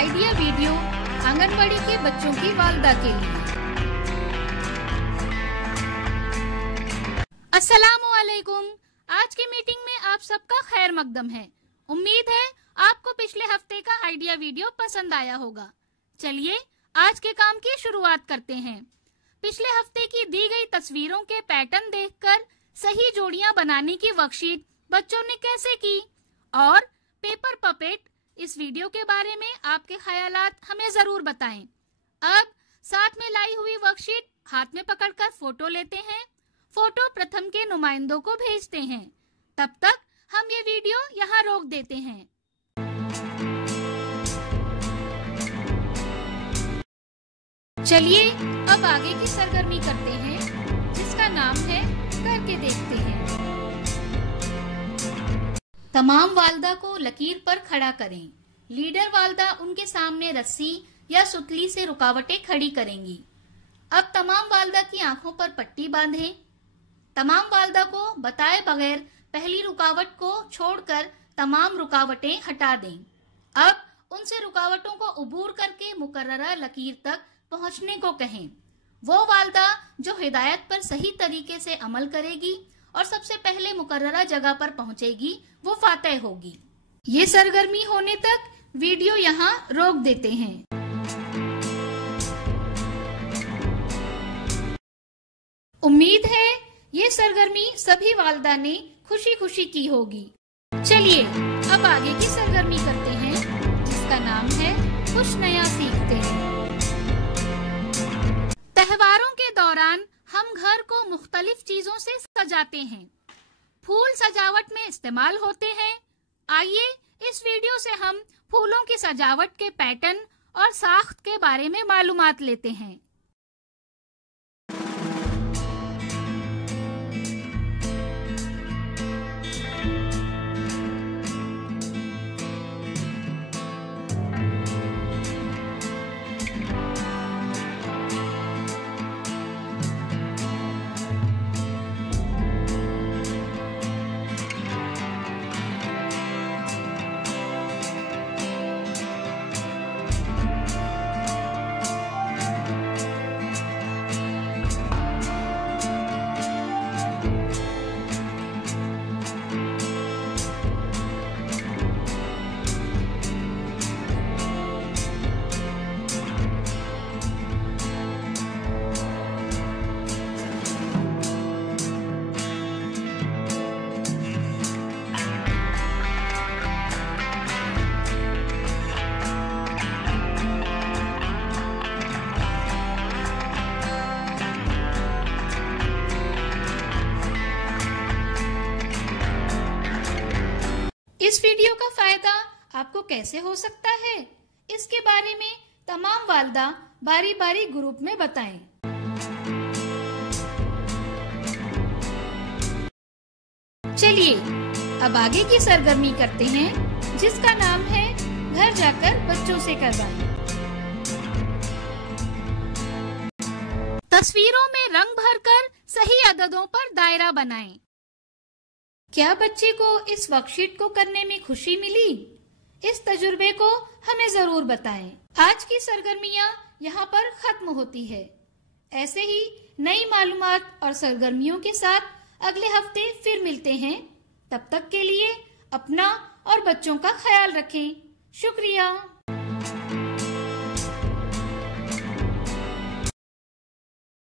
Idea video anganwadi के बच्चों की वालदा के लिए। अस्सलामु अलैकुम। आज की मीटिंग में आप सबका खैर मकदम है। उम्मीद है आपको पिछले हफ्ते का आइडिया वीडियो पसंद आया होगा। चलिए आज के काम की शुरुआत करते हैं। पिछले हफ्ते की दी गई तस्वीरों के पैटर्न देखकर सही जोड़ियां बनाने की वर्कशीट बच्चों ने कैसे की और पेपर पपेट इस वीडियो के बारे में आपके ख्यालात हमें जरूर बताएं। अब साथ में लाई हुई वर्कशीट हाथ में पकड़कर फोटो लेते हैं। फोटो प्रथम के नुमाइंदों को भेजते हैं। तब तक हम ये वीडियो यहाँ रोक देते हैं। चलिए अब आगे की सरगर्मी करते हैं जिसका नाम है करके देखते हैं। तमाम वालदा को लकीर पर खड़ा करें। लीडर वालदा उनके सामने रस्सी या सुतली से रुकावटें खड़ी करेंगी। अब तमाम वालदा की आंखों पर पट्टी बांधें। तमाम वालदा को बताए बगैर पहली रुकावट को छोड़कर तमाम रुकावटें हटा दें। अब उनसे रुकावटों को उबूर करके मुकर्ररा लकीर तक पहुंचने को कहें। वो वालदा जो हिदायत पर सही तरीके से अमल करेगी और सबसे पहले मुकर्ररा जगह पर पहुंचेगी वो फातेह होगी। ये सरगर्मी होने तक वीडियो यहाँ रोक देते हैं। उम्मीद है ये सरगर्मी सभी वालदा ने खुशी खुशी की होगी। चलिए अब आगे की सरगर्मी करते हैं जिसका नाम है कुछ नया सीखते हैं। त्योहारों के दौरान हम घर को मुख्तलिफ चीजों से सजाते हैं। फूल सजावट में इस्तेमाल होते हैं। आइए इस वीडियो से हम फूलों की सजावट के पैटर्न और साख्त के बारे में मालूमात लेते हैं। इस वीडियो का फायदा आपको कैसे हो सकता है, इसके बारे में तमाम वालदा बारी बारी ग्रुप में बताएं। चलिए अब आगे की सरगर्मी करते हैं जिसका नाम है घर जाकर बच्चों से करवाएं। तस्वीरों में रंग भरकर सही अददों पर दायरा बनाएं। क्या बच्चे को इस वर्कशीट को करने में खुशी मिली? इस तजुर्बे को हमें जरूर बताएं। आज की सरगर्मियां यहाँ पर खत्म होती है। ऐसे ही नई मालूमात और सरगर्मियों के साथ अगले हफ्ते फिर मिलते हैं। तब तक के लिए अपना और बच्चों का ख्याल रखें। शुक्रिया।